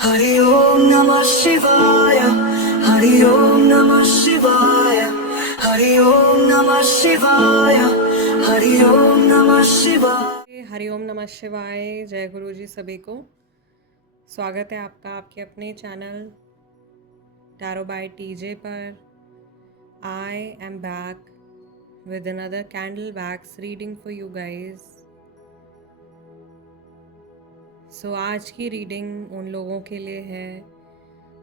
हरि ओम नमः शिवाय। हरि ओम नमः शिवाय। हरि ओम नमः शिवाय। हरि ओम नमः शिवाय। हरिओम नमः शिवाय। जय गुरु जी सभी को। स्वागत है आपका आपके अपने चैनल टैरो बाय टीजे पर। I am back with another candle wax reading for you guys. So आज की रीडिंग उन लोगों के लिए है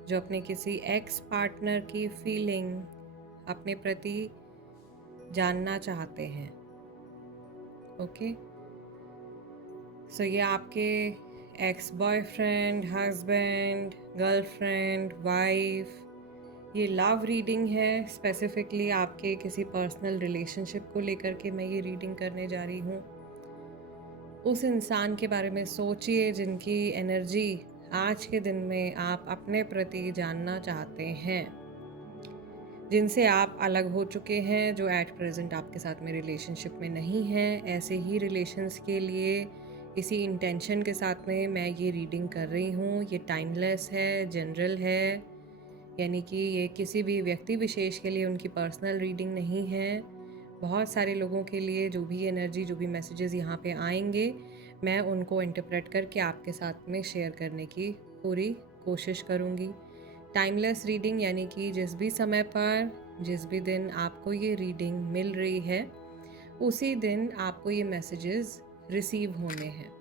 जो अपने किसी एक्स पार्टनर की फीलिंग अपने प्रति जानना चाहते हैं। ओके, सो ये आपके ex boyfriend, husband, girlfriend, wife, ये लव रीडिंग है। स्पेसिफिकली आपके किसी पर्सनल रिलेशनशिप को लेकर के मैं ये रीडिंग करने जा रही हूँ। उस इंसान के बारे में सोचिए जिनकी एनर्जी आज के दिन में आप अपने प्रति जानना चाहते हैं, जिनसे आप अलग हो चुके हैं, जो एट प्रेजेंट आपके साथ में रिलेशनशिप में नहीं हैं। ऐसे ही रिलेशंस के लिए इसी इंटेंशन के साथ में मैं ये रीडिंग कर रही हूँ। ये टाइमलेस है, जनरल है, यानी कि ये किसी भी व्यक्ति विशेष के लिए उनकी पर्सनल रीडिंग नहीं है। बहुत सारे लोगों के लिए जो भी एनर्जी, जो भी मैसेजेस यहाँ पे आएंगे, मैं उनको इंटरप्रेट करके आपके साथ में शेयर करने की पूरी कोशिश करूँगी। टाइमलेस रीडिंग यानी कि जिस भी समय पर, जिस भी दिन आपको ये रीडिंग मिल रही है, उसी दिन आपको ये मैसेजेस रिसीव होने हैं।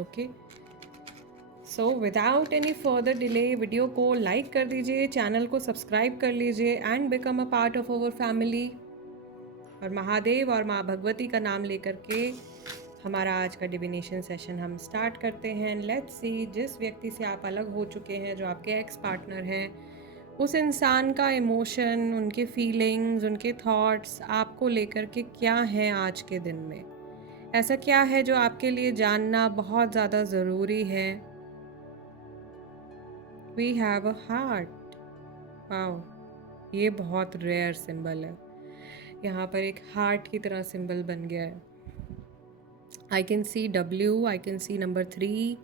Okay, so without any further delay video को लाइक कर दीजिए, चैनल को सब्सक्राइब कर लीजिए and become a part of our family. और महादेव और माँ भगवती का नाम लेकर के हमारा आज का डिविनेशन सेशन हम स्टार्ट करते हैं। लेट्स सी, जिस व्यक्ति से आप अलग हो चुके हैं, जो आपके एक्स पार्टनर हैं, उस इंसान का इमोशन, उनके फीलिंग्स, उनके थॉट्स आपको लेकर के क्या हैं आज के दिन में। ऐसा क्या है जो आपके लिए जानना बहुत ज़्यादा ज़रूरी है। We have a heart. Wow, ये बहुत रेयर सिंबल है। यहाँ पर एक हार्ट की तरह सिंबल बन गया है। I can see W, I can see number 3।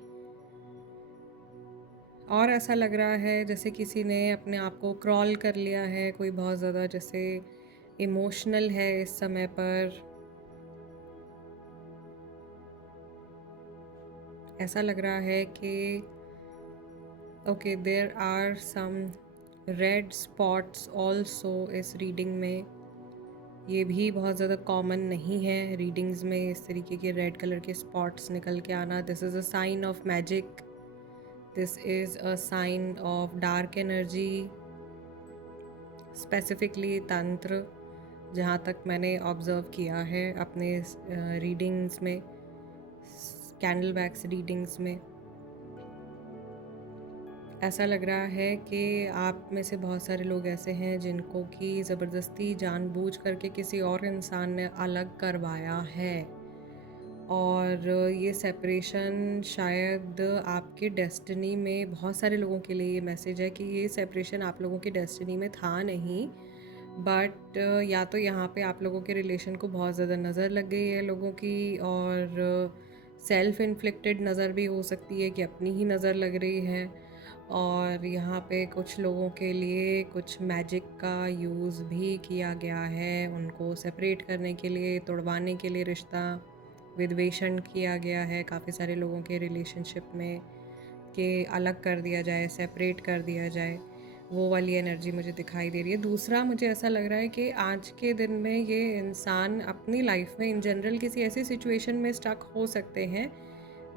और ऐसा लग रहा है जैसे किसी ने अपने आप को क्रॉल कर लिया है, कोई बहुत ज़्यादा जैसे इमोशनल है इस समय पर। ऐसा लग रहा है कि okay, there are some red spots also इस रीडिंग में। ये भी बहुत ज़्यादा कॉमन नहीं है रीडिंग्स में इस तरीके के रेड कलर के स्पॉट्स निकल के आना। This is a sign of magic, this is a sign of dark energy, specifically tantra, जहाँ तक मैंने ऑब्ज़र्व किया है अपने रीडिंग्स में, कैंडल वैक्स रीडिंग्स में। ऐसा लग रहा है कि आप में से बहुत सारे लोग ऐसे हैं जिनको कि ज़बरदस्ती जानबूझ करके किसी और इंसान ने अलग करवाया है, और ये सेपरेशन शायद आपके डेस्टिनी में, बहुत सारे लोगों के लिए ये मैसेज है कि ये सेपरेशन आप लोगों की डेस्टिनी में था नहीं, बट या तो यहाँ पे आप लोगों के रिलेशन को बहुत ज़्यादा नज़र लग गई है लोगों की, और सेल्फ इन्फ्लिक्टेड नज़र भी हो सकती है कि अपनी ही नज़र लग रही है। और यहाँ पे कुछ लोगों के लिए कुछ मैजिक का यूज़ भी किया गया है, उनको सेपरेट करने के लिए, तोड़वाने के लिए रिश्ता विद्वेषण किया गया है काफ़ी सारे लोगों के रिलेशनशिप में, कि अलग कर दिया जाए, सेपरेट कर दिया जाए। वो वाली एनर्जी मुझे दिखाई दे रही है। दूसरा, मुझे ऐसा लग रहा है कि आज के दिन में ये इंसान अपनी लाइफ में इन जनरल किसी ऐसी सिचुएशन में स्टक हो सकते हैं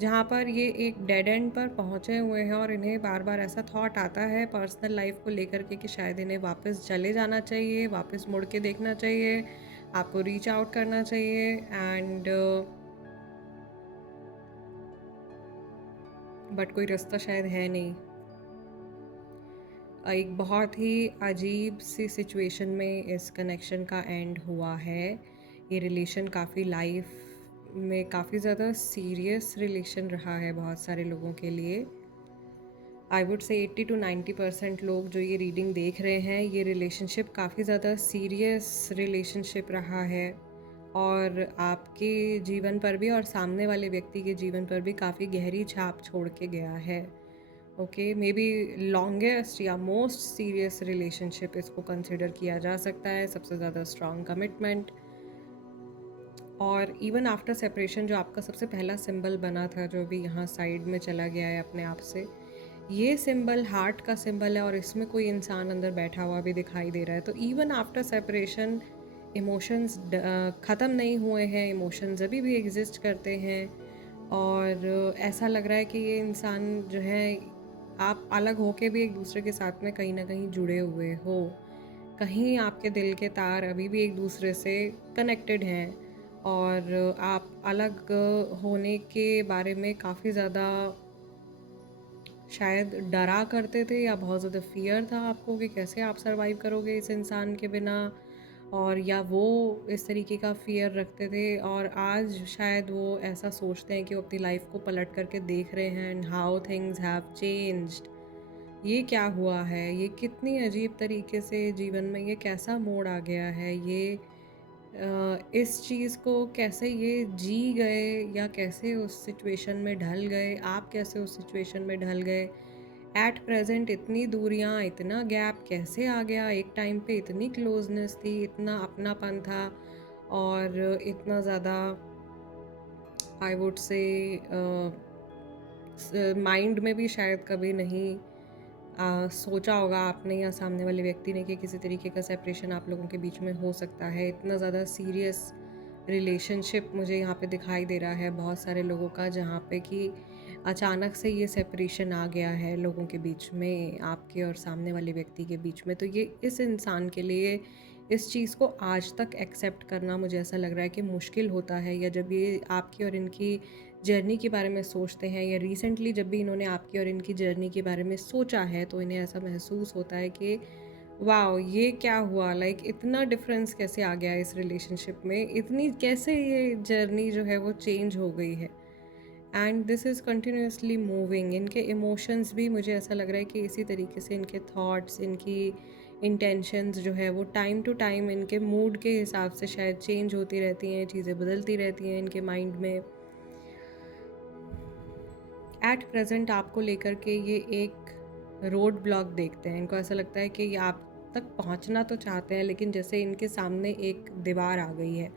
जहाँ पर ये एक डेड एंड पर पहुँचे हुए हैं, और इन्हें बार बार ऐसा थॉट आता है पर्सनल लाइफ को लेकर के कि शायद इन्हें वापस चले जाना चाहिए, वापस मुड़ के देखना चाहिए, आपको रीच आउट करना चाहिए, एंड बट कोई रास्ता शायद है नहीं। एक बहुत ही अजीब सी सिचुएशन में इस कनेक्शन का एंड हुआ है। ये रिलेशन काफ़ी लाइफ में काफ़ी ज़्यादा सीरियस रिलेशन रहा है बहुत सारे लोगों के लिए। आई वुड से 80 to 90% लोग जो ये रीडिंग देख रहे हैं, ये रिलेशनशिप काफ़ी ज़्यादा सीरियस रिलेशनशिप रहा है, और आपके जीवन पर भी और सामने वाले व्यक्ति के जीवन पर भी काफ़ी गहरी छाप छोड़ के गया है। ओके, मे बी लॉन्गेस्ट या मोस्ट सीरियस रिलेशनशिप इसको कंसिडर किया जा सकता है, सबसे ज़्यादा स्ट्रॉन्ग कमिटमेंट। और इवन आफ्टर सेपरेशन जो आपका सबसे पहला सिंबल बना था, जो अभी यहाँ साइड में चला गया है अपने आप से, ये सिंबल हार्ट का सिंबल है और इसमें कोई इंसान अंदर बैठा हुआ भी दिखाई दे रहा है। तो इवन आफ्टर सेपरेशन इमोशंस ख़त्म नहीं हुए हैं, इमोशंस अभी भी एग्जिस्ट करते हैं। और ऐसा लग रहा है कि ये इंसान जो है, आप अलग होके भी एक दूसरे के साथ में कहीं ना कहीं जुड़े हुए हो, कहीं आपके दिल के तार अभी भी एक दूसरे से कनेक्टेड हैं। और आप अलग होने के बारे में काफ़ी ज़्यादा शायद डरा करते थे, या बहुत ज़्यादा फ़ियर था आपको कि कैसे आप सर्वाइव करोगे इस इंसान के बिना, और या वो इस तरीके का फ़ियर रखते थे। और आज शायद वो ऐसा सोचते हैं कि वो अपनी लाइफ को पलट करके देख रहे हैं, and how things have changed. ये क्या हुआ है, ये कितनी अजीब तरीके से जीवन में ये कैसा मोड़ आ गया है, ये इस चीज़ को कैसे ये जी गए, या कैसे उस सिचुएशन में ढल गए, आप कैसे उस सिचुएशन में ढल गए। एट प्रेजेंट इतनी दूरियां, इतना गैप कैसे आ गया, एक टाइम पे इतनी क्लोजनेस थी, इतना अपनापन था, और इतना ज़्यादा आई वुड से माइंड में भी शायद कभी नहीं सोचा होगा आपने या सामने वाले व्यक्ति ने कि किसी तरीके का सेपरेशन आप लोगों के बीच में हो सकता है। इतना ज़्यादा सीरियस रिलेशनशिप मुझे यहाँ पे दिखाई दे रहा है बहुत सारे लोगों का, जहाँ पे कि अचानक से ये सेपरेशन आ गया है लोगों के बीच में, आपके और सामने वाले व्यक्ति के बीच में। तो ये इस इंसान के लिए इस चीज़ को आज तक एक्सेप्ट करना मुझे ऐसा लग रहा है कि मुश्किल होता है। या जब ये आपकी और इनकी जर्नी के बारे में सोचते हैं, या रिसेंटली जब भी इन्होंने आपकी और इनकी जर्नी के बारे में सोचा है, तो इन्हें ऐसा महसूस होता है कि वाओ, ये क्या हुआ, लाइक इतना डिफरेंस कैसे आ गया इस रिलेशनशिप में, इतनी कैसे ये जर्नी जो है वो चेंज हो गई है। And this is continuously moving. इनके इमोशंस भी मुझे ऐसा लग रहा है कि इसी तरीके से इनके थॉट्स, इनकी इंटेंशंस जो है वो टाइम टू टाइम इनके मूड के हिसाब से शायद चेंज होती रहती हैं, चीज़ें बदलती रहती हैं इनके माइंड में। एट प्रेजेंट आपको लेकर के ये एक रोड ब्लॉक देखते हैं। इनको ऐसा लगता है कि ये आप तक पहुंचना तो चाहते हैं, लेकिन जैसे इनके सामने एक दीवार आ गई है,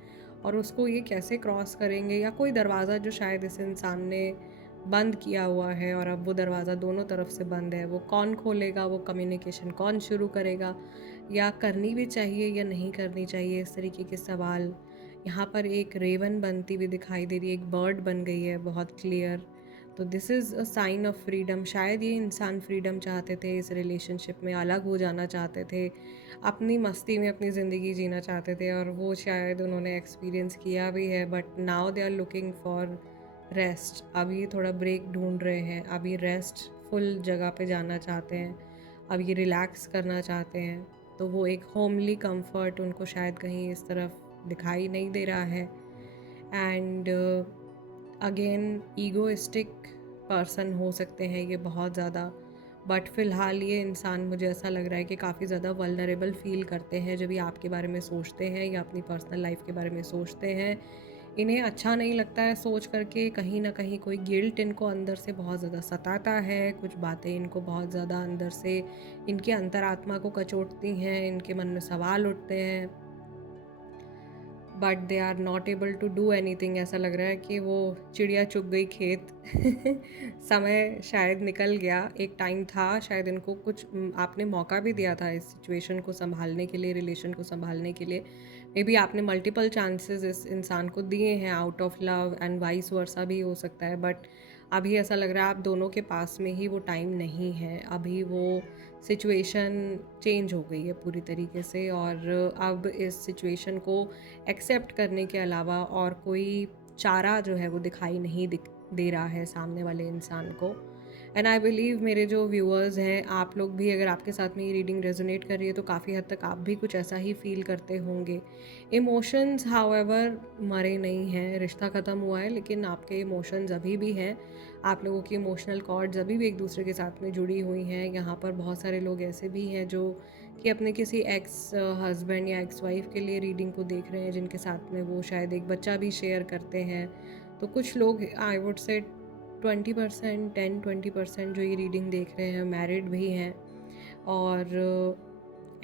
और उसको ये कैसे क्रॉस करेंगे, या कोई दरवाज़ा जो शायद इस इंसान ने बंद किया हुआ है और अब वो दरवाज़ा दोनों तरफ से बंद है, वो कौन खोलेगा, वो कम्युनिकेशन कौन शुरू करेगा, या करनी भी चाहिए या नहीं करनी चाहिए, इस तरीके के सवाल। यहाँ पर एक रेवन बनती हुई दिखाई दे रही है, एक बर्ड बन गई है बहुत क्लियर। तो this is a sign of freedom. शायद ये इंसान फ्रीडम चाहते थे, इस रिलेशनशिप में अलग हो जाना चाहते थे, अपनी मस्ती में अपनी ज़िंदगी जीना चाहते थे, और वो शायद उन्होंने एक्सपीरियंस किया भी है। But now they are looking for rest. अभी थोड़ा ब्रेक ढूंढ रहे हैं, अभी रेस्टफुल जगह पे जाना चाहते हैं, अब ये रिलैक्स करना चाहते हैं। तो वो एक होमली कंफर्ट उनको शायद कहीं इस तरफ दिखाई नहीं दे रहा है। एंड अगेन ईगोइस्टिक पर्सन हो सकते हैं ये बहुत ज़्यादा। बट फ़िलहाल ये इंसान, मुझे ऐसा लग रहा है कि काफ़ी ज़्यादा वल्नरेबल फ़ील करते हैं जब ये आपके बारे में सोचते हैं या अपनी पर्सनल लाइफ के बारे में सोचते हैं। इन्हें अच्छा नहीं लगता है सोच करके, कहीं ना कहीं कोई गिल्ट इनको अंदर से बहुत ज़्यादा सताता है, कुछ बातें इनको बहुत ज़्यादा अंदर से इनके अंतरात्मा को कचोटती हैं, इनके मन में सवाल उठते हैं, but they are not able to do anything. ऐसा लग रहा है कि वो चिड़िया चुग गई खेत। समय शायद निकल गया, एक टाइम था शायद इनको कुछ आपने मौका भी दिया था इस सिचुएशन को संभालने के लिए, रिलेशन को संभालने के लिए। मे बी आपने मल्टीपल चांसेस इस इंसान को दिए हैं out of love, and vice versa भी हो सकता है। बट अभी ऐसा लग रहा है आप दोनों के पास में ही वो टाइम नहीं है, अभी वो सिचुएशन चेंज हो गई है पूरी तरीके से, और अब इस सिचुएशन को एक्सेप्ट करने के अलावा और कोई चारा जो है वो दिखाई नहीं दे रहा है सामने वाले इंसान को। एंड आई बिलीव मेरे जो व्यूअर्स हैं, आप लोग भी, अगर आपके साथ में ये रीडिंग रेजोनेट कर रही है तो काफ़ी हद तक आप भी कुछ ऐसा ही फील करते होंगे। इमोशंस हाउएवर मरे नहीं हैं, रिश्ता ख़त्म हुआ है, लेकिन आपके इमोशंस अभी भी हैं। आप लोगों की इमोशनल कॉर्ड्स अभी भी एक दूसरे के साथ में जुड़ी हुई हैं। यहाँ पर बहुत सारे लोग ऐसे भी हैं जो कि अपने किसी एक्स हस्बैंड या एक्स वाइफ के लिए रीडिंग को देख रहे हैं, जिनके साथ में वो शायद एक बच्चा भी शेयर करते हैं। तो कुछ लोग आई वुड से 20% 10-20% जो ये रीडिंग देख रहे हैं मैरिड भी हैं, और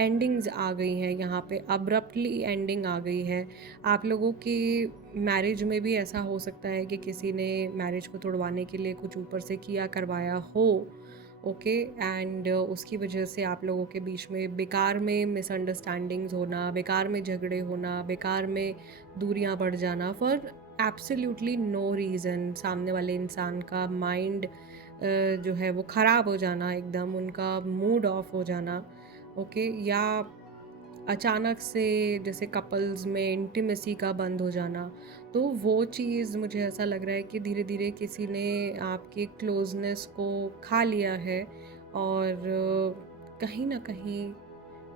एंडिंग्स आ गई हैं यहाँ पे, अब्रप्टली एंडिंग आ गई है। आप लोगों की मैरिज में भी ऐसा हो सकता है कि किसी ने मैरिज को तोड़वाने के लिए कुछ ऊपर से किया करवाया हो, ओके, एंड उसकी वजह से आप लोगों के बीच में बेकार में मिसअंडरस्टैंडिंग्स होना, बेकार में झगड़े होना, बेकार में दूरियां बढ़ जाना फॉर एब्सोल्युटली नो रीज़न। सामने वाले इंसान का माइंड जो है वो ख़राब हो जाना, एकदम उनका मूड ऑफ हो जाना, ओके, या अचानक से जैसे कपल्स में इंटीमेसी का बंद हो जाना। तो वो चीज़ मुझे ऐसा लग रहा है कि धीरे धीरे किसी ने आपकी क्लोजनेस को खा लिया है, और कहीं ना कहीं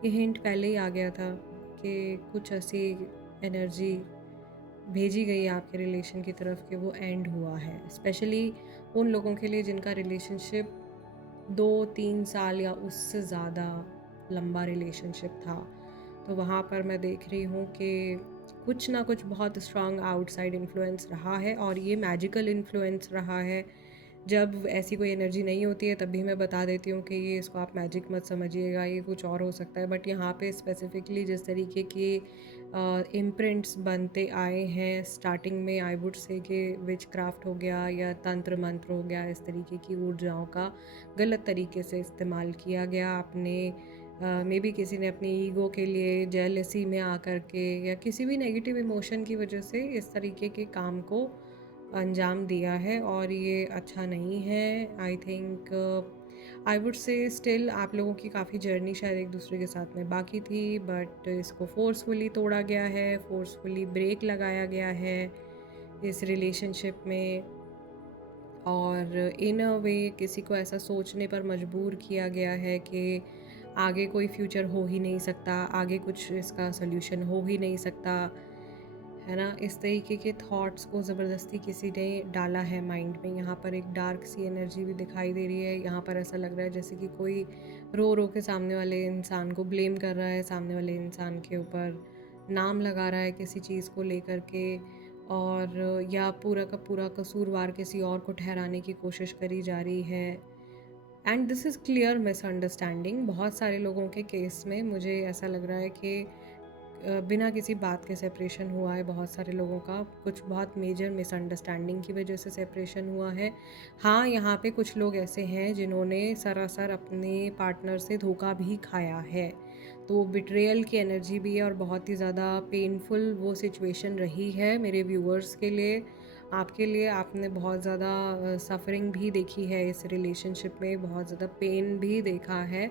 ये हिंट पहले ही आ गया था कि कुछ ऐसी एनर्जी भेजी गई है आपके रिलेशन की तरफ कि वो एंड हुआ है, स्पेशली उन लोगों के लिए जिनका रिलेशनशिप 2-3 साल या उससे ज़्यादा लंबा रिलेशनशिप था। तो वहाँ पर मैं देख रही हूँ कि कुछ ना कुछ बहुत स्ट्रांग आउटसाइड इन्फ्लुएंस रहा है, और ये मैजिकल इन्फ्लुएंस रहा है। जब ऐसी कोई एनर्जी नहीं होती है तब भी मैं बता देती हूँ कि ये इसको आप मैजिक मत समझिएगा, ये कुछ और हो सकता है, बट यहाँ पे स्पेसिफिकली जिस तरीके के इम्प्रिंट्स बनते आए हैं स्टार्टिंग में, आई वुड से कि विच क्राफ्ट हो गया या तंत्र मंत्र हो गया, इस तरीके की ऊर्जाओं का गलत तरीके से इस्तेमाल किया गया। आपने मे बी किसी ने अपनी ईगो के लिए जेलसी में आकर के या किसी भी नेगेटिव इमोशन की वजह से इस तरीके के काम को अंजाम दिया है, और ये अच्छा नहीं है। I think I would say still आप लोगों की काफ़ी जर्नी शायद एक दूसरे के साथ में बाकी थी, बट इसको फोर्सफुली तोड़ा गया है, फोर्सफुली ब्रेक लगाया गया है इस रिलेशनशिप में, और इन अ वे किसी को ऐसा सोचने पर मजबूर किया गया है कि आगे कोई फ्यूचर हो ही नहीं सकता, आगे कुछ इसका सल्यूशन हो ही नहीं सकता, है ना। इस तरीके के थॉट्स को ज़बरदस्ती किसी ने डाला है माइंड में। यहाँ पर एक डार्क सी एनर्जी भी दिखाई दे रही है। यहाँ पर ऐसा लग रहा है जैसे कि कोई रो रो के सामने वाले इंसान को ब्लेम कर रहा है, सामने वाले इंसान के ऊपर नाम लगा रहा है किसी चीज़ को लेकर के, और या पूरा का पूरा कसूरवार किसी और को ठहराने की कोशिश करी जा रही है। And this is clear misunderstanding. बहुत सारे लोगों के केस में मुझे ऐसा लग रहा है कि बिना किसी बात के सेपरेशन हुआ है। बहुत सारे लोगों का कुछ बहुत मेजर मिसअंडरस्टैंडिंग की वजह से सेपरेशन हुआ है। हाँ, यहाँ पे कुछ लोग ऐसे हैं जिन्होंने सरासर अपने पार्टनर से धोखा भी खाया है, तो बिट्रेयल की एनर्जी भी है, और बहुत ही ज़्यादा पेनफुल वो सिचुएशन रही है मेरे व्यूअर्स के लिए, आपके लिए। आपने बहुत ज़्यादा सफ़रिंग भी देखी है इस रिलेशनशिप में, बहुत ज़्यादा पेन भी देखा है,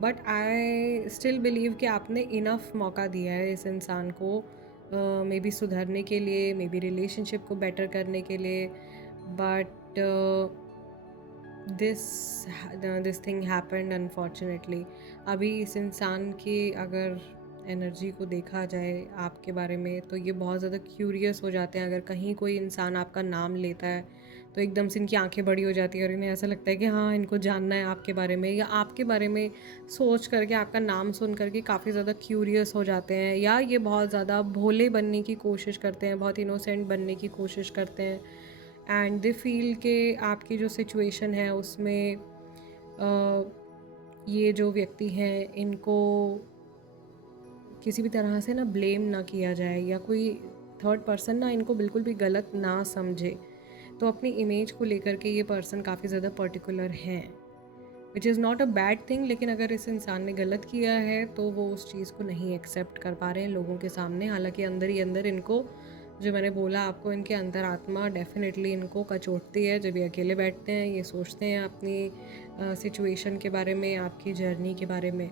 बट आई स्टिल बिलीव कि आपने इनफ मौका दिया है इस इंसान को मे बी सुधरने के लिए, मे बी रिलेशनशिप को बेटर करने के लिए, but this thing happened unfortunately. अभी इस इंसान की अगर एनर्जी को देखा जाए आपके बारे में, तो ये बहुत ज़्यादा क्यूरियस हो जाते हैं। अगर कहीं कोई इंसान आपका नाम लेता है तो एकदम से इनकी आंखें बड़ी हो जाती है, और इन्हें ऐसा लगता है कि हाँ, इनको जानना है आपके बारे में, या आपके बारे में सोच करके, आपका नाम सुन करके काफ़ी ज़्यादा क्यूरियस हो जाते हैं, या ये बहुत ज़्यादा भोले बनने की कोशिश करते हैं, बहुत इनोसेंट बनने की कोशिश करते हैं, एंड दे फील के आपकी जो सिचुएशन है उसमें ये जो व्यक्ति हैं इनको किसी भी तरह से ना ब्लेम ना किया जाए, या कोई थर्ड पर्सन ना इनको बिल्कुल भी गलत ना समझे। तो अपनी इमेज को लेकर के ये पर्सन काफ़ी ज़्यादा पर्टिकुलर हैं, which is not a bad thing, लेकिन अगर इस इंसान ने गलत किया है तो वो उस चीज़ को नहीं एक्सेप्ट कर पा रहे हैं लोगों के सामने। हालांकि अंदर ही अंदर इनको, जो मैंने बोला आपको, इनके अंदर आत्मा डेफिनेटली इनको कचोटती है जब ये अकेले बैठते हैं, ये सोचते हैं अपनी सिचुएशन के बारे में, आपकी जर्नी के बारे में,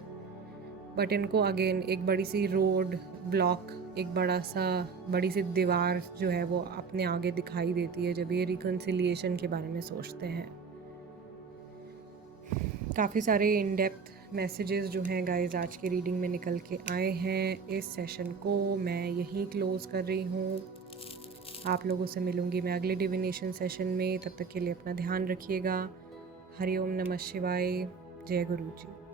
बट इनको अगेन एक बड़ी सी रोड ब्लॉक, एक बड़ी सी दीवार जो है वो अपने आगे दिखाई देती है जब ये रिकन्सिलिएशन के बारे में सोचते हैं। काफ़ी सारे इन डेप्थ मैसेजेस जो हैं गाइस आज की रीडिंग में निकल के आए हैं। इस सेशन को मैं यहीं क्लोज़ कर रही हूँ। आप लोगों से मिलूँगी मैं अगले डिविनेशन सेशन में। तब तक के लिए अपना ध्यान रखिएगा। हरि ओम नमः शिवाय। जय गुरु जी।